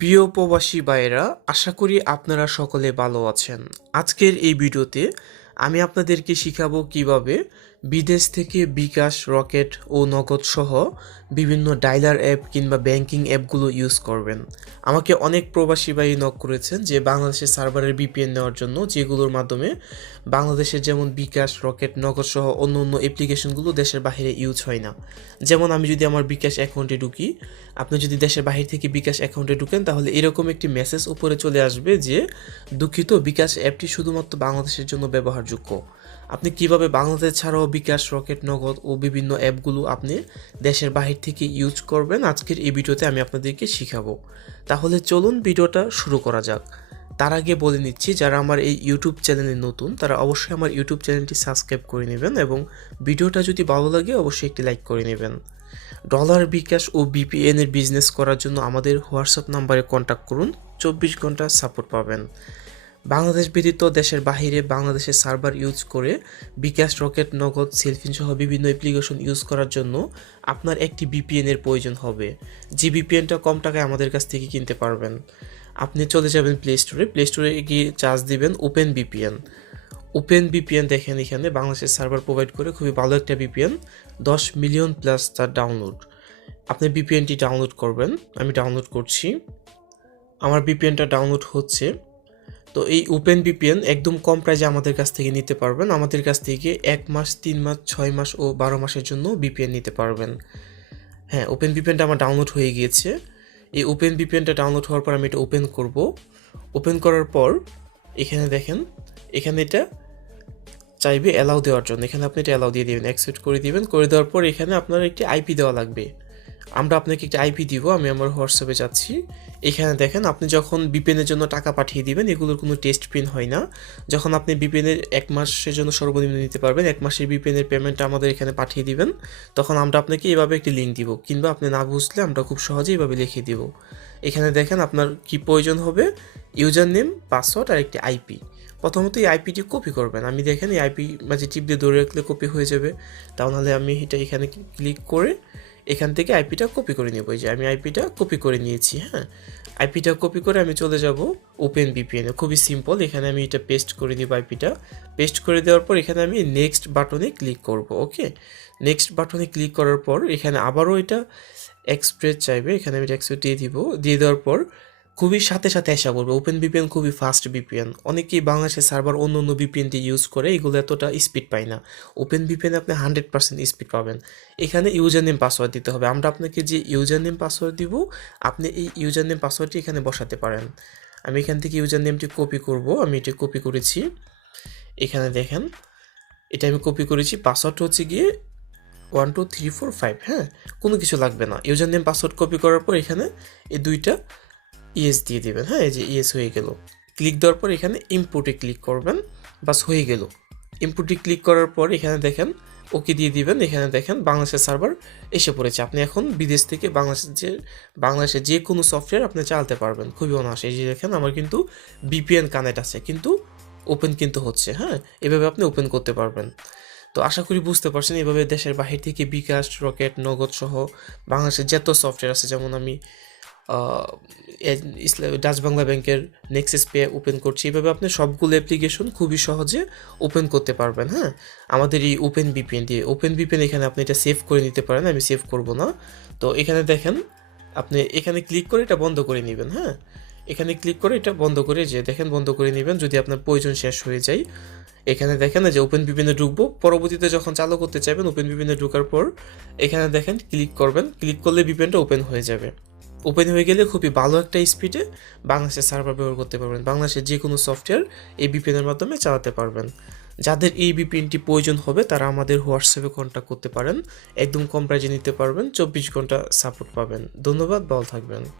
প্রিয় প্রবাসী ভাইয়েরা, আশা করি আপনারা সকলে ভালো আছেন। আজকের এই ভিডিওতে আমি আপনাদেরকে শিখাবো কিভাবে বিদেশ থেকে বিকাশ, রকেট ও নগদ সহ বিভিন্ন ডায়ালার অ্যাপ কিংবা ব্যাংকিং অ্যাপগুলো ইউজ করবেন। আমাকে অনেক প্রবাসী ভাই নক করেছেন যে বাংলাদেশের সার্ভারের বিপিএন নেওয়ার জন্য, যেগুলোর মাধ্যমে বাংলাদেশের যেমন বিকাশ, রকেট, নগদ সহ অন্য অন্য অ্যাপ্লিকেশনগুলো দেশের বাইরে ইউজ হয় না। যেমন আমি যদি আমার বিকাশ অ্যাকাউন্টে ঢুকি, আপনি যদি দেশের বাহির থেকে বিকাশ অ্যাকাউন্টে ঢুকেন তাহলে এরকম একটি মেসেজ উপরে চলে আসবে যে দুঃখিত, বিকাশ অ্যাপটি শুধুমাত্র বাংলাদেশের জন্য ব্যবহারযোগ্য। আপনি কিভাবে বাংলাদেশ ছাড়াও বিকাশ, রকেট, নগদ ও বিভিন্ন অ্যাপগুলো আপনি দেশের বাহির থেকে ইউজ করবেন, আজকের এই ভিডিওতে আমি আপনাদেরকে শিখাবো। তাহলে চলুন ভিডিওটা শুরু করা যাক। তার আগে বলে নিচ্ছি, যারা আমার এই ইউটিউব চ্যানেলে নতুন তারা অবশ্যই আমার ইউটিউব চ্যানেলটি সাবস্ক্রাইব করে নেবেন এবং ভিডিওটা যদি ভালো লাগে অবশ্যই একটি লাইক করে নেবেন। ডলার, বিকাশ ও বিপিএন এর বিজনেস করার জন্য আমাদের হোয়াটসঅ্যাপ নাম্বারে কন্ট্যাক্ট করুন। 24 ঘন্টা সাপোর্ট পাবেন। বাংলাদেশ ব্যতীত দেশের বাহিরে বাংলাদেশের সার্ভার ইউজ করে বিকাশ, রকেট, নগদ, সেলফিন সহ বিভিন্ন অ্যাপ্লিকেশন ইউজ করার জন্য আপনার একটি বিপিএন এর প্রয়োজন হবে। যে বিপিএনটা কম টাকায় আমাদের কাছ থেকে কিনতে পারবেন। আপনি চলে যাবেন প্লে স্টোরে গিয়ে চার্জ দিবেন ওপেন ভিপিএন। ওপেন ভিপিএন দেখেন এখানে বাংলাদেশের সার্ভার প্রোভাইড করে, খুবই ভালো একটা ভিপিএন, 10 মিলিয়ন প্লাস তার ডাউনলোড। আপনি ভিপিএনটি ডাউনলোড করবেন। আমি ডাউনলোড করছি, আমার ভিপিএনটা ডাউনলোড হচ্ছে। তো এই ওপেন ভিপিএন একদম কম প্রাইজে আমাদের কাছ থেকে নিতে পারবেন। আমাদের কাছ থেকে 1 মাস, 3 মাস, 6 মাস ও 12 মাসের জন্য ভিপিএন নিতে পারবেন। হ্যাঁ, ওপেন ভিপিএনটা আমার ডাউনলোড হয়ে গিয়েছে। এই ওপেন ভিপিএনটা ডাউনলোড হওয়ার পর আমি এটা ওপেন করব। ওপেন করার পর এখানে দেখেন, এখানে এটা চাইবে অ্যালাউ দেওয়ার জন্য। এখানে আপনি এটা অ্যালাউ দিয়ে দেবেন, অ্যাকসেপ্ট করে দিবেন। করে দেওয়ার পর এখানে আপনার একটি আইপি দেওয়া লাগবে। আমরা আপনাকে একটি আইপি দিব। আমি আমার হোয়াটসঅ্যাপে যাচ্ছি। এখানে দেখেন, আপনি যখন বিপিএনের জন্য টাকা পাঠিয়ে দিবেন, এগুলোর কোনো টেস্ট পিন হয় না। যখন আপনি বিপিএনের 1 মাসের জন্য সর্বনিম্ন নিতে পারবেন, 1 মাসের বিপিএনের পেমেন্টটা আমাদের এখানে পাঠিয়ে দিবেন, তখন আমরা আপনাকে এভাবে একটি লিঙ্ক দিব, কিংবা আপনি না বুঝলে আমরা খুব সহজেই এভাবে লিখে দিব। এখানে দেখেন আপনার কি প্রয়োজন হবে, ইউজার নেম, পাসওয়ার্ড আর একটি আইপি। প্রথমত এই আইপিটি কপি করবেন। আমি দেখেন এই আইপি মাঝে টিপ দিয়ে ধরে রাখলে কপি হয়ে যাবে। তাহলে আমি এটা এখানে ক্লিক করে এখান থেকে আইপিটা কপি করে নেব। এই যে আমি আইপিটা কপি করে নিয়েছি। হ্যাঁ, আইপিটা কপি করে আমি চলে যাব ওপেন ভিপিএনে। খুবই সিম্পল। এখানে আমি এটা পেস্ট করে দিব। আইপিটা পেস্ট করে দেওয়ার পর এখানে আমি নেক্সট বাটনে ক্লিক করব। ওকে, নেক্সট বাটনে ক্লিক করার পর এখানে আবারও এটা এক্সপ্রেস চাইবে। এখানে আমি এক্সপ্রেস দিয়ে দিব। দিয়ে দেওয়ার পর খুবই সাথে সাথে আসা করবে। ওপেন ভিপিএন খুবই ফাস্ট ভিপিএন। অনেকেই বাংলাদেশের সার্ভার অন্য অন্য ভিপিএনটি ইউজ করে, এগুলো এতটা স্পিড পায় না। ওপেন ভিপিএনে আপনি 100% স্পিড পাবেন। এখানে ইউজার নেম, পাসওয়ার্ড দিতে হবে। আমরা আপনাকে যে ইউজার নেম, পাসওয়ার্ড দিব, আপনি এই ইউজার নেম, পাসওয়ার্ডটি এখানে বসাতে পারেন। আমি এখান থেকে ইউজার নেমটি কপি করব। আমি এটি কপি করেছি। এখানে দেখেন, এটা আমি কপি করেছি। পাসওয়ার্ডটা হচ্ছে গিয়ে 1 2 3 4 5। হ্যাঁ, কোনো কিছু লাগবে না। ইউজার নেম, পাসওয়ার্ড কপি করার পর এখানে এই দুইটা ইয়েস দিয়ে দিবেন। হ্যাঁ, এই যে ইয়েস হয়ে গেল। ক্লিক দেওয়ার পর এখানে ইম্পোর্টে ক্লিক করবেন। বাস হয়ে গেল। ইম্পোর্টে ক্লিক করার পর এখানে দেখেন ওকে দিয়ে দিবেন। এখানে দেখেন বাংলাদেশের সার্ভার এসে পড়েছে। আপনি এখন বিদেশ থেকে বাংলাদেশের যে কোনো সফটওয়্যার আপনি চালাতে পারবেন খুবই অনায়াসে। এই যে দেখেন আমার কিন্তু বিপিএন কানেক্ট আছে, কিন্তু ওপেন কিন্তু হচ্ছে। হ্যাঁ, এভাবে আপনি ওপেন করতে পারবেন। তো আশা করি বুঝতে পারছেন, এভাবে দেশের বাহির থেকে বিকাশ, রকেট, নগদ সহ বাংলাদেশের যত সফটওয়্যার আছে, যেমন আমি ডাচ বাংলা ব্যাংকের নেক্সাস পে ওপেন করছি, এইভাবে আপনি সবগুলো অ্যাপ্লিকেশন খুবই সহজে ওপেন করতে পারবেন। হ্যাঁ, আমাদের এই ওপেন ভিপিএন দিয়ে। ওপেন ভিপিএন এখানে আপনি এটা সেভ করে নিতে পারেন। আমি সেভ করব না। তো এখানে দেখেন, আপনি এখানে ক্লিক করে এটা বন্ধ করে নেবেন। হ্যাঁ, এখানে ক্লিক করে এটা বন্ধ করে, যে দেখেন বন্ধ করে নেবেন যদি আপনার প্রয়োজন শেষ হয়ে যায়। এখানে দেখেন যে ওপেন ভিপিএনে ঢুকবো। পরবর্তীতে যখন চালু করতে চাইবেন, ওপেন ভিপিএনে ঢোকার পর এখানে দেখেন ক্লিক করবেন। ক্লিক করলে ভিপিএনটা ওপেন হয়ে যাবে। ওপেন হয়ে গেলে খুবই ভালো একটা স্পিডে বাংলাদেশের সার্ভার ব্যবহার করতে পারবেন। বাংলাদেশের যে কোনো সফটওয়্যার এই ভিপিএনের মাধ্যমে চালাতে পারবেন। যাদের এই ভিপিএনটি প্রয়োজন হবে তারা আমাদের হোয়াটসঅ্যাপে কন্ট্যাক্ট করতে পারেন। একদম কম প্রাইজে নিতে পারবেন। 24 ঘন্টা সাপোর্ট পাবেন। ধন্যবাদ, ভালো থাকবেন।